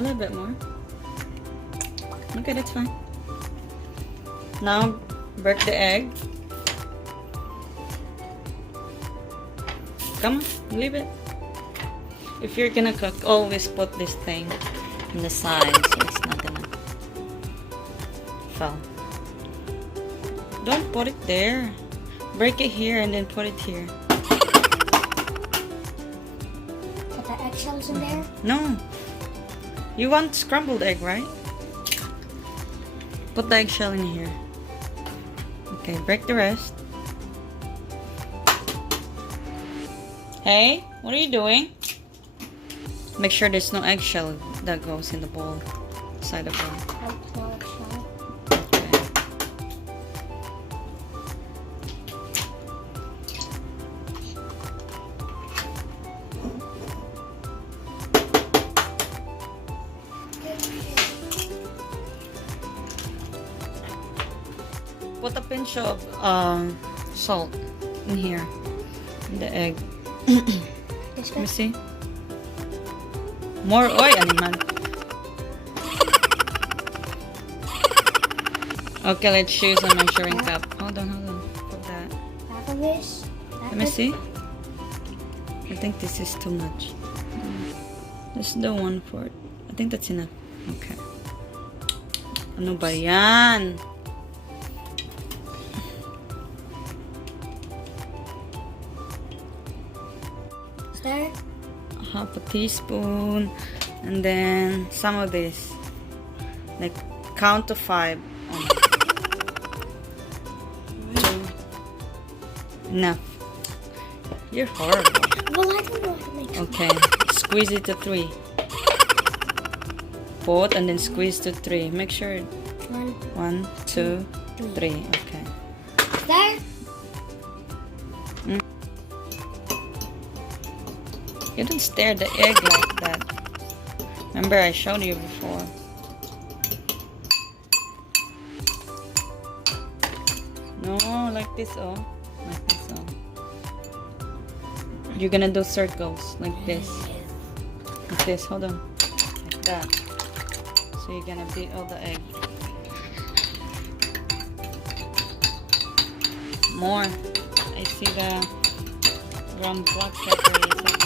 A little bit more. Okay, that's fine. Now, break the egg. Come on, leave it. If you're gonna cook, always put this thing on the side so it's not gonna fall. Don't put it there. Break it here and then put it here. Put the eggshells in there? No. You want scrambled egg, right? Put the eggshell in here. Okay, break the rest. Hey, what are you doing? Make sure there's no eggshell that goes in the bowl. Side of bowl. No eggshell. Okay. Put a pinch of salt in here, in the egg. This Let me way? see. More oil, animal. Okay, let's use a measuring cup. Hold on. Put that. Half of this? Let me see. I think this is too much. This is the one for it. I think that's enough. Okay. Ano ba yan? Is there? Half a teaspoon, and then some of this. Like count to 5. Two. Enough. You're horrible. Well, I don't know how to make it. Okay, squeeze it to 3. Put and then squeeze to 3. Make sure. 1, 2, 3. Okay. Is there? You don't stir the egg like that. Remember, I showed you before. No, like this, oh. Like this, oh. You're gonna do circles like this. Like this, hold on. Like that. So you're gonna beat all the egg. More. I see the ground black pepper is over here.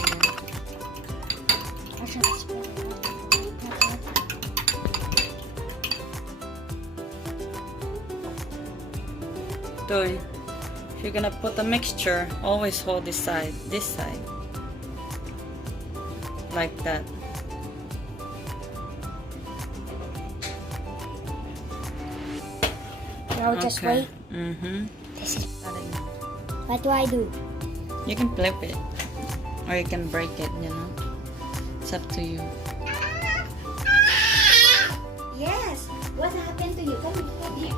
I should have spilled it. Doy, if you're gonna put a mixture, always hold this side, like that. Now just wait. This is What do I do? You can flip it, or you can break it. You know, it's up to you. Yes. What happened to you? Come here.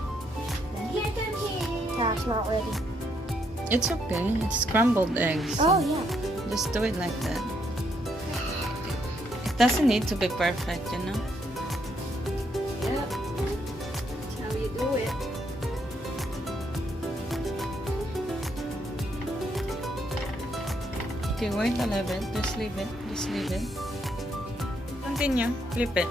Come here. Come here. That's not ready. It's okay. It's scrambled eggs. Oh, yeah. Just do it like that. It doesn't need to be perfect, you know. Yep. That's how you do it. Okay, wait a little bit. Just leave it. Just leave it. Continue. Flip it.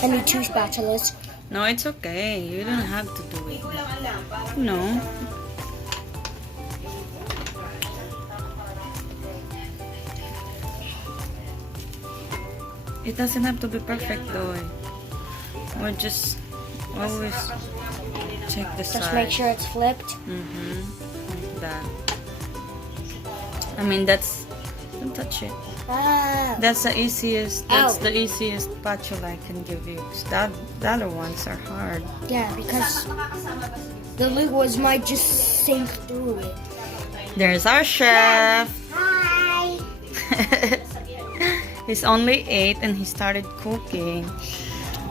I need 2 spatulas. No, it's okay. You don't have to do it. No. It doesn't have to be perfect though. Or just always check the side. Just make sure it's flipped. Like that. I mean, that's... Don't touch it. Ah. That's the easiest. That's Ow. the easiest spatula I can give you. 'Cause the other ones are hard. Yeah, because the liquids might just sink through it. There's our chef. Hi. He's only 8 and he started cooking.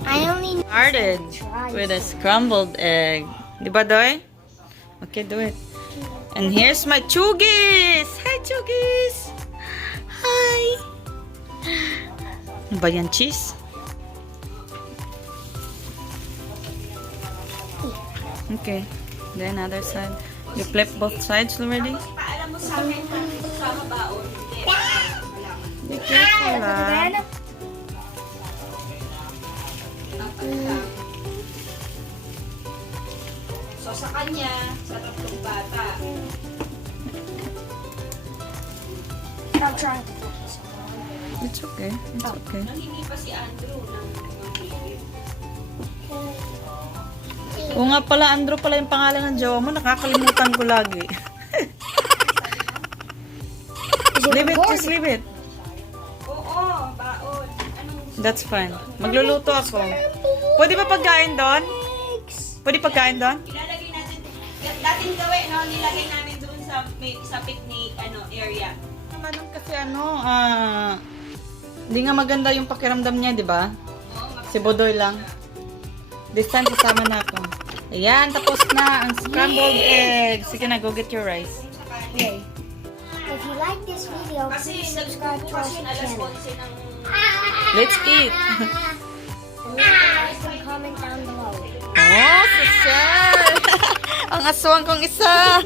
I only Started with a scrambled egg. Di ba, Doy? Okay, do it. And here's my chugis. Hi, chugis. Hi. Ano ba yan, cheese? Okay. Then other side. You flip both sides already? Tapos paalam mo sa akin kung sama baon. Hindi. Wala. Be careful ah. So sa kanya, sa tatlong bata. I'm trying to focus. It's okay. It's okay. Nangingi pa si Andrew ng baby. Oo nga pala, Andrew pala yung pangalan ng jowa mo. Nakakalimutan ko lagi. Leave it, just leave it. Oo, baon. Anong That's fine. Magluluto ako. Pwede ba pagkain doon? Pwede pagkain doon? ilalagay natin? Dating gawin, no? Nilagay namin doon sa sa picnic area. Naman kasi hindi nga maganda yung pakiramdam niya, di ba? Oo, Si Bodoy lang. This time, kasama na ako. Ayan, tapos na ang scrambled egg. Sige na, go get your rice. Okay. If you like this video, Kasi please subscribe to our nagbubukas yun alas channel. 11 ng... Let's eat. And leave a like and comment down below. Oh, social! Ang aswang kong isa!